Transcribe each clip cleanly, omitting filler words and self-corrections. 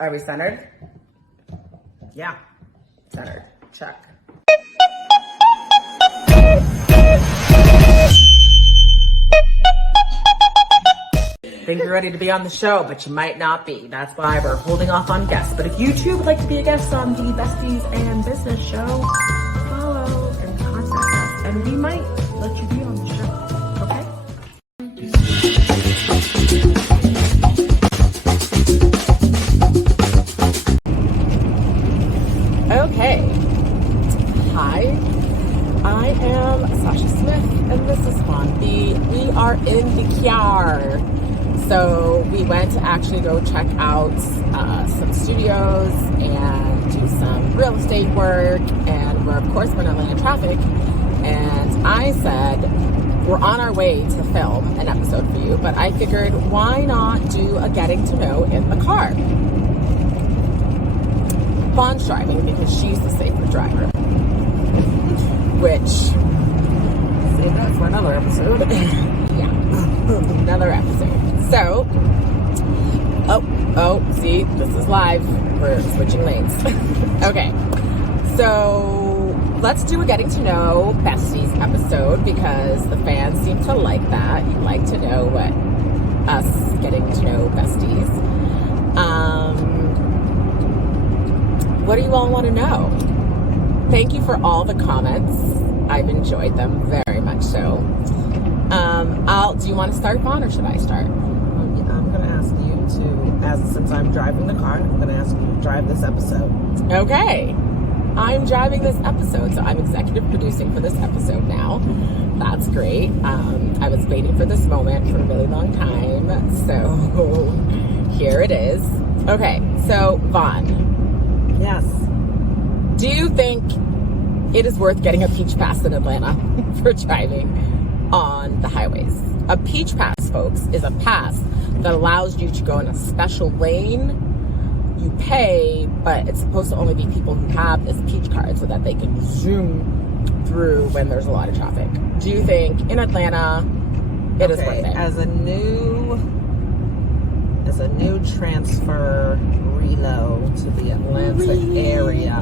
Are we centered? Yeah, centered. Check. Think you're ready to be on the show, but you might not be. That's why we're holding off on guests. But if you too would like to be a guest on the Besties and Business show, follow and contact us, and we might let you be on the show. Okay? Okay. Hi, I am Sasha Smith, and this is Chavonne B. We are in the car. So we went to actually go check out some studios and do some real estate work, and we're of course in Atlanta traffic. And I said, we're on our way to film an episode for you, but I figured why not do a getting to know in the car? Chavonne's driving because she's the safer driver, which, save that for another episode. Yeah, another episode. So, see, this is live. We're switching lanes. Okay, so let's do a getting to know Besties episode because the fans seem to like that. You like to know what us getting to know Besties. What do you all want to know? Thank you for all the comments. I've enjoyed them very much so. Do you want to start, Vaughn, or should I start? I'm going to ask you to, since I'm driving the car, I'm going to ask you to drive this episode. Okay. I'm driving this episode, so I'm executive producing for this episode now. That's great. I was waiting for this moment for a really long time, so here it is. Okay, so Vaughn. Yes. Do you think it is worth getting a peach pass in Atlanta for driving on the highways? A peach pass, folks, is a pass that allows you to go in a special lane. You pay, but it's supposed to only be people who have this peach card so that they can zoom through when there's a lot of traffic. Do you think in Atlanta it is worth it? As a new transfer reload to the Atlanta area,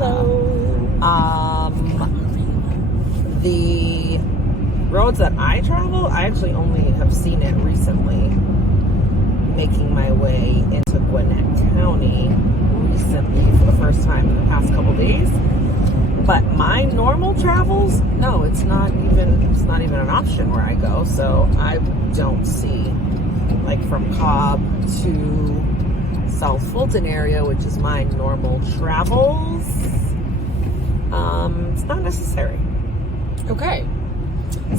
the roads that I travel, I actually only have seen it recently, making my way into Gwinnett County recently for the first time in the past couple days. But my normal travels, no, it's not even an option where I go. So I don't see, like, from Cobb to South Fulton area, which is my normal travels. It's not necessary. Okay.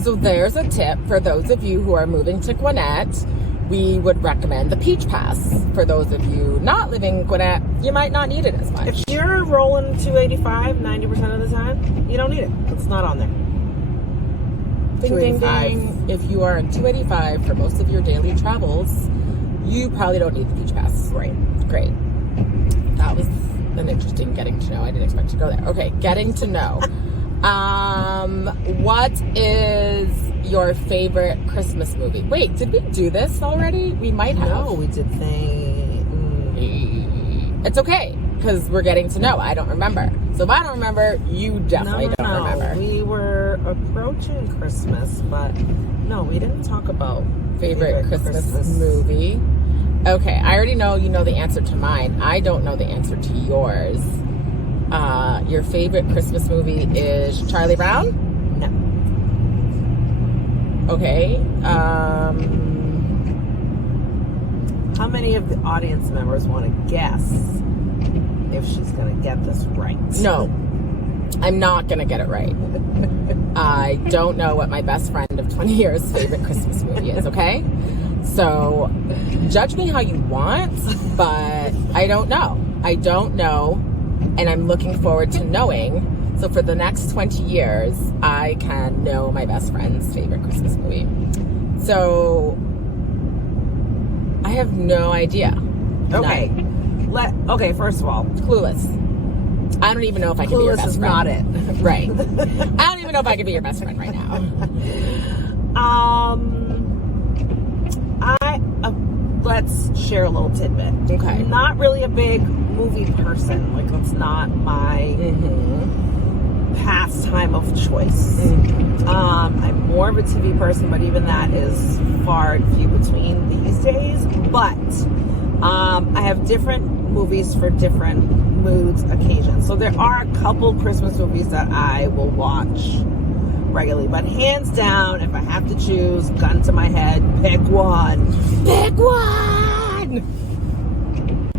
So there's a tip for those of you who are moving to Gwinnett. We would recommend the Peach Pass. For those of you not living in Gwinnett, you might not need it as much. If you're rolling 285 90% of the time, you don't need it. It's not on there. Ding, ding, ding. If you are in 285 for most of your daily travels, you probably don't need the Peach Pass. Right. Great. That was an interesting getting to know. I didn't expect to go there. Okay, getting to know. What is your favorite Christmas movie? Wait, did we do this already? We might have. No, we did It's okay, because we're getting to know. I don't remember. So if I don't remember, you definitely don't remember. We were approaching Christmas, but no, we didn't talk about favorite Christmas movie. Okay, I already know you know the answer to mine. I don't know the answer to yours. Your favorite Christmas movie is Charlie Brown? No. Okay. How many of the audience members want to guess if she's going to get this right? No, I'm not going to get it right. I don't know what my best friend of 20 years' favorite Christmas movie is, okay? So judge me how you want, but I don't know. I don't know, and I'm looking forward to knowing. So for the next 20 years, I can know my best friend's favorite Christmas movie. So I have no idea. Okay. Okay, first of all, Clueless. I don't even know if I can be your best friend. Clueless is not it. Right. I don't even know if I can be your best friend right now. let's let's share a little tidbit. Okay. I'm not really a big movie person. Like, that's not my pastime of choice. I'm more of a TV person, but even that is far and few between these days. But I have different movies for different moods, occasions. So there are a couple Christmas movies that I will watch regularly, but hands down, if I have to choose, gun to my head, pick one.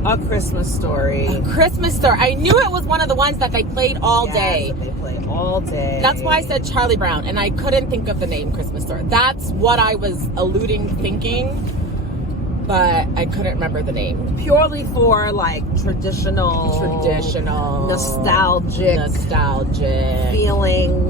A Christmas Story. A Christmas Story. I knew it was one of the ones that they played all day. They play all day. That's why I said Charlie Brown, and I couldn't think of the name Christmas Story. That's what I was thinking, but I couldn't remember the name. Purely for like traditional, nostalgic feeling.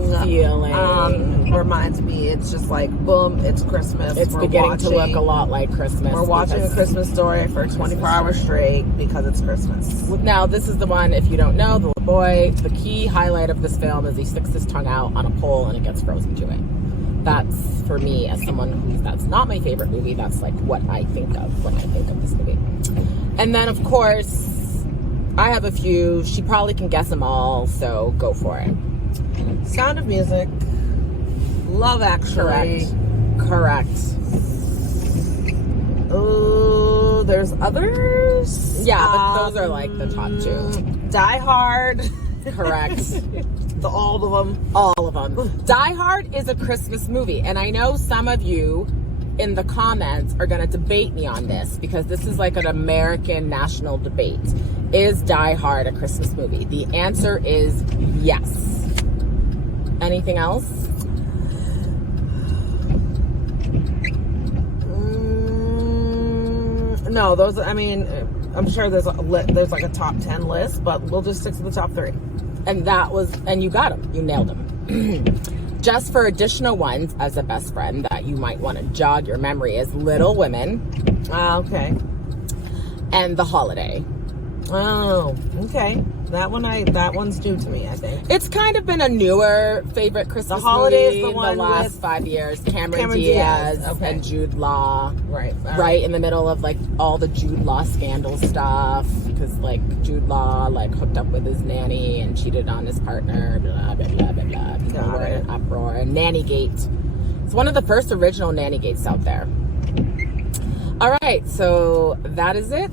Reminds me, it's just like boom, it's Christmas. It's beginning to look a lot like Christmas. We're watching A Christmas Story for 24 hours straight because it's Christmas. Now, this is the one, if you don't know, the little boy, the key highlight of this film is he sticks his tongue out on a pole and it gets frozen to it. That's, for me, as someone that's not my favorite movie, that's like what I think of when I think of this movie. And then, of course, I have a few. She probably can guess them all, so go for it. Sound of Music. Love Actually. Correct. Oh, there's others? Yeah, but those are like the top two. Die Hard. Correct. All of them. All of them. Die Hard is a Christmas movie, and I know some of you in the comments are going to debate me on this because this is like an American national debate. Is Die Hard a Christmas movie? The answer is yes. Anything else? No, those, I mean, I'm sure there's like a top 10 list, but we'll just stick to the top 3. And you got them. You nailed them. Just for additional ones as a best friend that you might want to jog your memory is Little Women. Okay. And The Holiday. Oh, okay. That one's new to me, I think. It's kind of been a newer favorite Christmas The Holiday movie is the one in the last with 5 years. Cameron Diaz okay. and Jude Law. Right in the middle of like all the Jude Law scandal stuff, because like Jude Law like hooked up with his nanny and cheated on his partner. Blah blah blah blah blah. People were in an uproar. Nannygate. It's one of the first original Nannygates out there. All right, so that is it.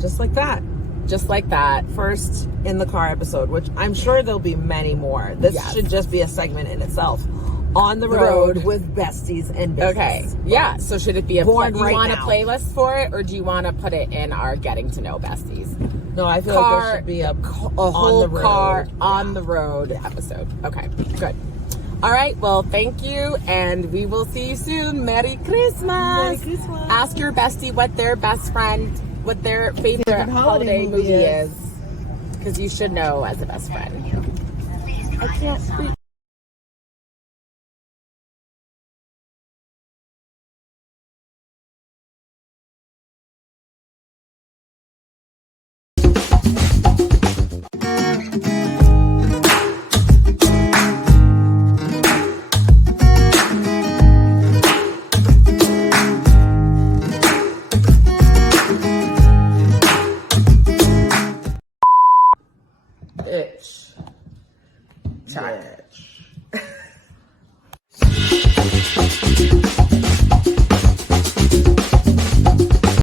Just like that. First in the car episode, which I'm sure there'll be many more. This should just be a segment in itself. On the road with Besties and Business. Okay. Yeah. So should it be a Born do you right want now. a playlist for it, or do you want to put it in our getting to know Besties? No, I feel like there should be a whole car on the road episode. Okay. Good. All right. Well, thank you, and we will see you soon. Merry Christmas. Merry Christmas. Ask your bestie what their favorite holiday movie is, because you should know as a best friend. I can't speak.